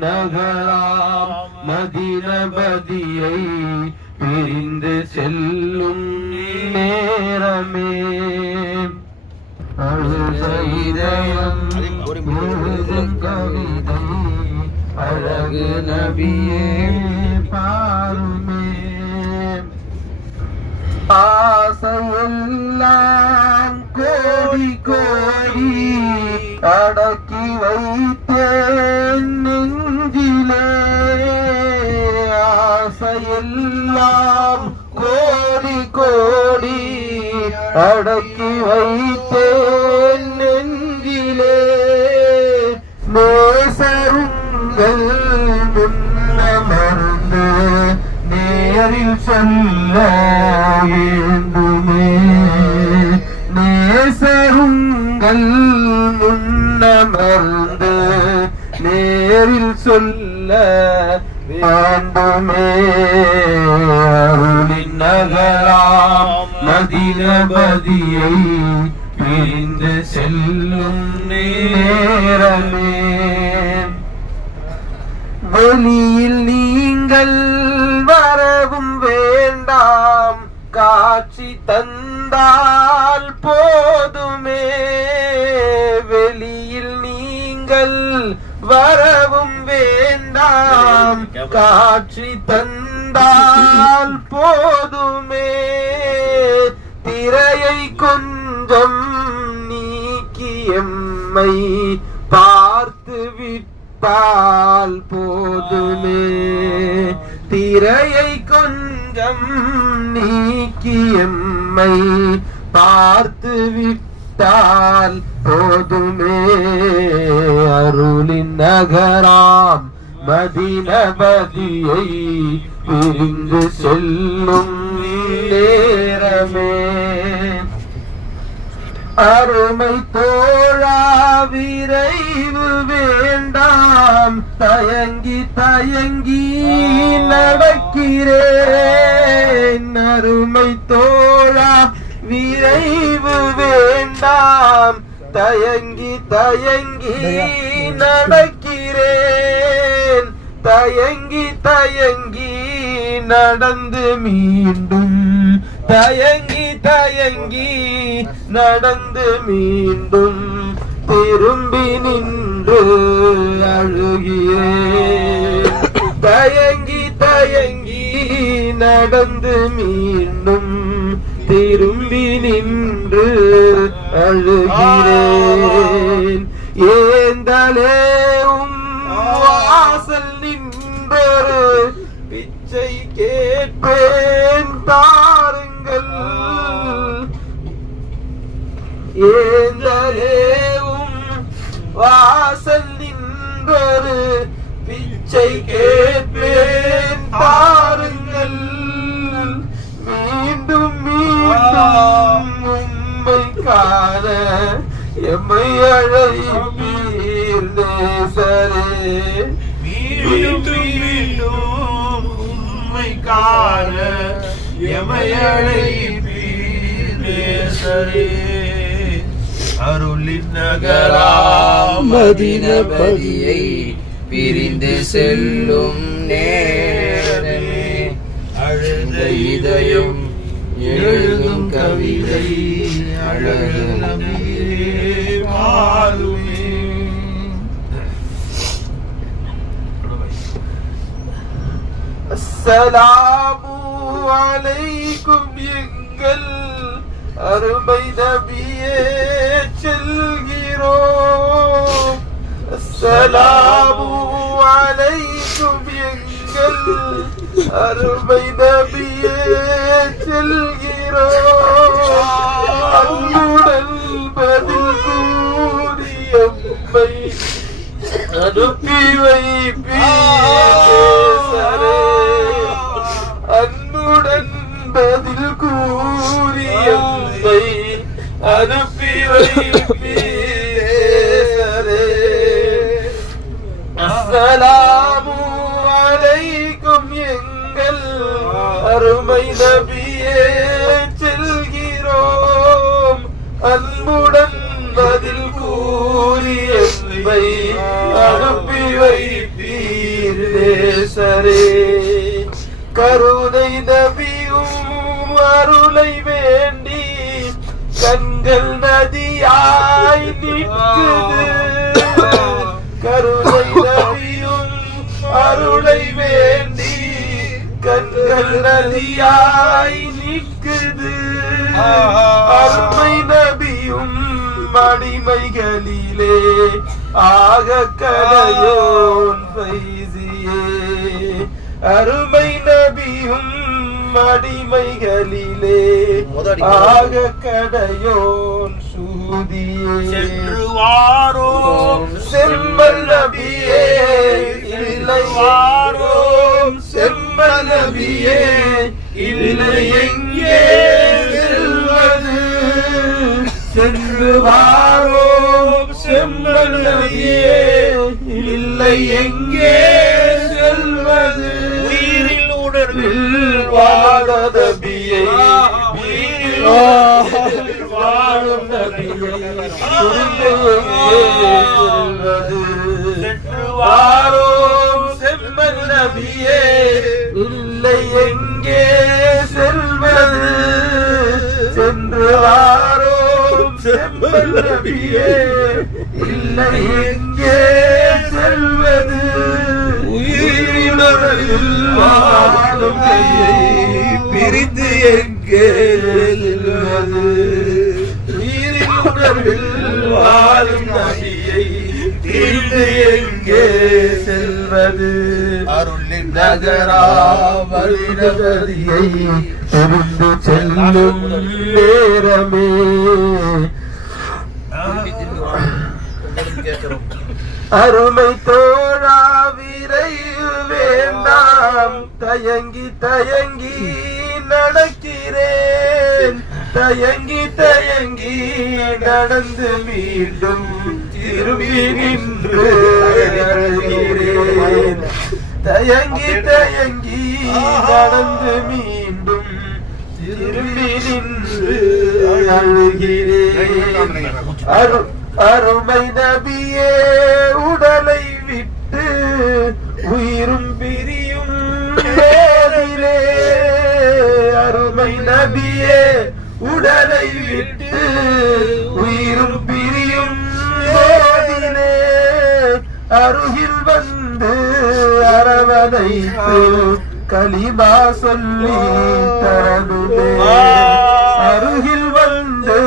நகராம் மதினபதியை பிரிந்து செல்லும் நேரமே. அழுத கவிதை அழகு நபியே. அடக்கி வைத்தேன் நெஞ்சிலே நேசருங்கள் முன்னமர்ந்து நேரில் சொல்ல வேண்டுமே நேசருங்கள் முன்னமர்ந்து நேரில் சொல்ல வேண்டுமே மதினபதியை பிரிந்து செல்லும் நேரமே. வெளியில் நீங்கள் வரவும் வேண்டாம். காட்சி தந்தால் போதுமே. வெளியில் நீங்கள் வரவும் வேண்டாம். காட்சி தந்தால் போதுமே. கொஞ்சம் நீக்கி எம்மை பார்த்து விட்டால் போதுமே. திரையை கொஞ்சம் நீக்கி எம்மை பார்த்து விட்டால் போதுமே. அருளின் நகராம் மதினபதியை பிரிந்து செல்லும் நேரமே. அருமை தோழா விரைவு வேண்டாம். தயங்கி தயங்கி நடக்கிறேன். அருமை தோழா விரைவு வேண்டாம். தயங்கி தயங்கி நடக்கிறேன். தயங்கி தயங்கி நடந்து மீண்டும் தயங்கி தயங்கி நடந்து மீண்டும் திரும்பி நின்று அழுகியே தயங்கி தயங்கி நடந்து மீண்டும் திரும்பி நின்று அழுகிறேன். ஏந்தலே வாசல் நின்று பிச்சை கேட்பேன். எம்மை அழைப்பீர் நேசரே மீண்டும் மீண்டும் உம்மை காண எமையழைப்பீர் நேசரே அருளின் நகராம் மதினபதியை பிரிந்து செல்லும் நேரமே. அழுத இதயம் எழுதும் கவிதை அழகு நபியே அஸ்ஸலாமு அலைக்கும் எங்கள் அருமை நபியே செல்கிறோம் அஸ்ஸலாமு அலைக்கும் எங்கள் அருமை நபியே செல்கிறோம் அன்புடன் பதில் கூறியம்மை அனுப்பி வைப்பீரே believe கண்கள் நதியாய் நிற்குது. கருணை நதியும் அருளை வேண்டி கண்கள் நதியாய் நிற்குது. அருமை நபியும் மடிமைகளிலே ஆக கடையோன் பைசியே அருமை நபியும் மடிமைகளிலே ஆக கடையோன் சூதியே. சென்று வாரோ செம்மல் நபியே. இல்லை வாரோம் செம்மல் நபியே. இல்லை எங்கே? செல்வது. சென்று வாரோம் செம்மல் நபியே. இல்லை எங்கே? செல்வது. உயிரில் உணர்வில் வாழ நபியே வாழும் சென்று வாரோம் செம்மன் நபியே இல்லை எங்கே செல்வது? சென்று வாரோம் செம்மன் நபியே இல்லை எங்கே செல்வது? உயிருணர்வில் வாழும் கையை பிரித்து எங்கே செல்வது? உணர்வில் வாழும் பிரித்து எங்கே செல்வது? அருளின் நகரா வழிநகரியை புரிந்து செல்லும் நேரமே. அருமை தோழா விரைவு வேண்டாம் தயங்கி தயங்கி நடக்கிறேன். தயங்கி தயங்கி நடந்து மீண்டும் திரும்பி நின்று அழுகிறேன் தயங்கி தயங்கி நடந்து மீண்டும் திரும்பி நின்று அழுகிறேன் அரு அருமை நபியே உடலை விட்டு உயிரும் பிரி நேரிலே அருமை நபியே உடலை விட்டு உயிரும் பிரியும் போதிலே அருகில் வந்து அரவணைத்து கலிமா சொல்லி தரணுமே அருகில் வந்து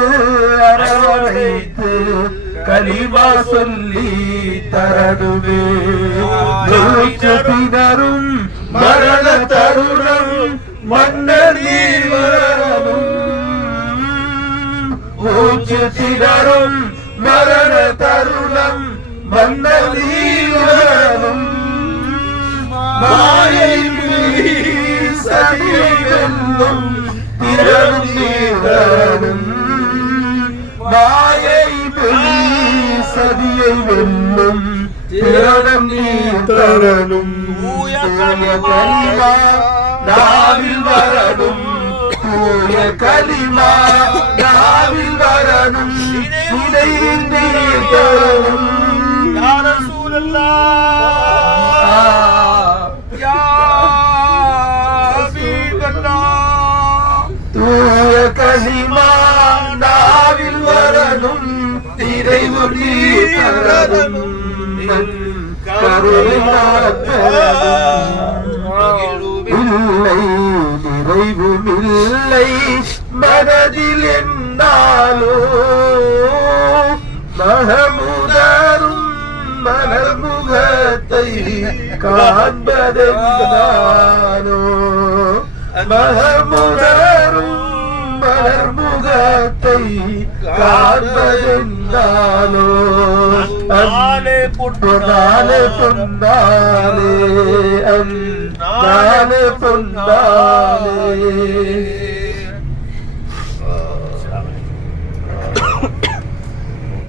அரவணைத்து கலிமா சொல்லி தரணுமே மன்னர் வரணும் மூச்சு திணறும் மரண தருணம் மன்னர் வரணும் மாயை மீறி திறன் வெல்லும் திறனும் மாயை மீறி சதியை வெல்லும் திறனம் நீ தரணும் கலிமா നാവിൽ വരണം കൂടിയ കലിമ നാവിൽ വരണം നിലയിന്തീർത്തണം തൂയ കലിമ നാവിൽ വരണം തിരൈവ് നീർത്തണം കരുണ. இல்லை நிறைவும் இல்லை மனதில் என்னாலோ மகமுதரும் மலர் முகத்தை காண்பதென்னானோ மகமுதரும் மலர் முகத்தை காண்பதென்னானோ நாளே பொன்னாலே பொன்னாலே அந்நாளே பொன்னாலே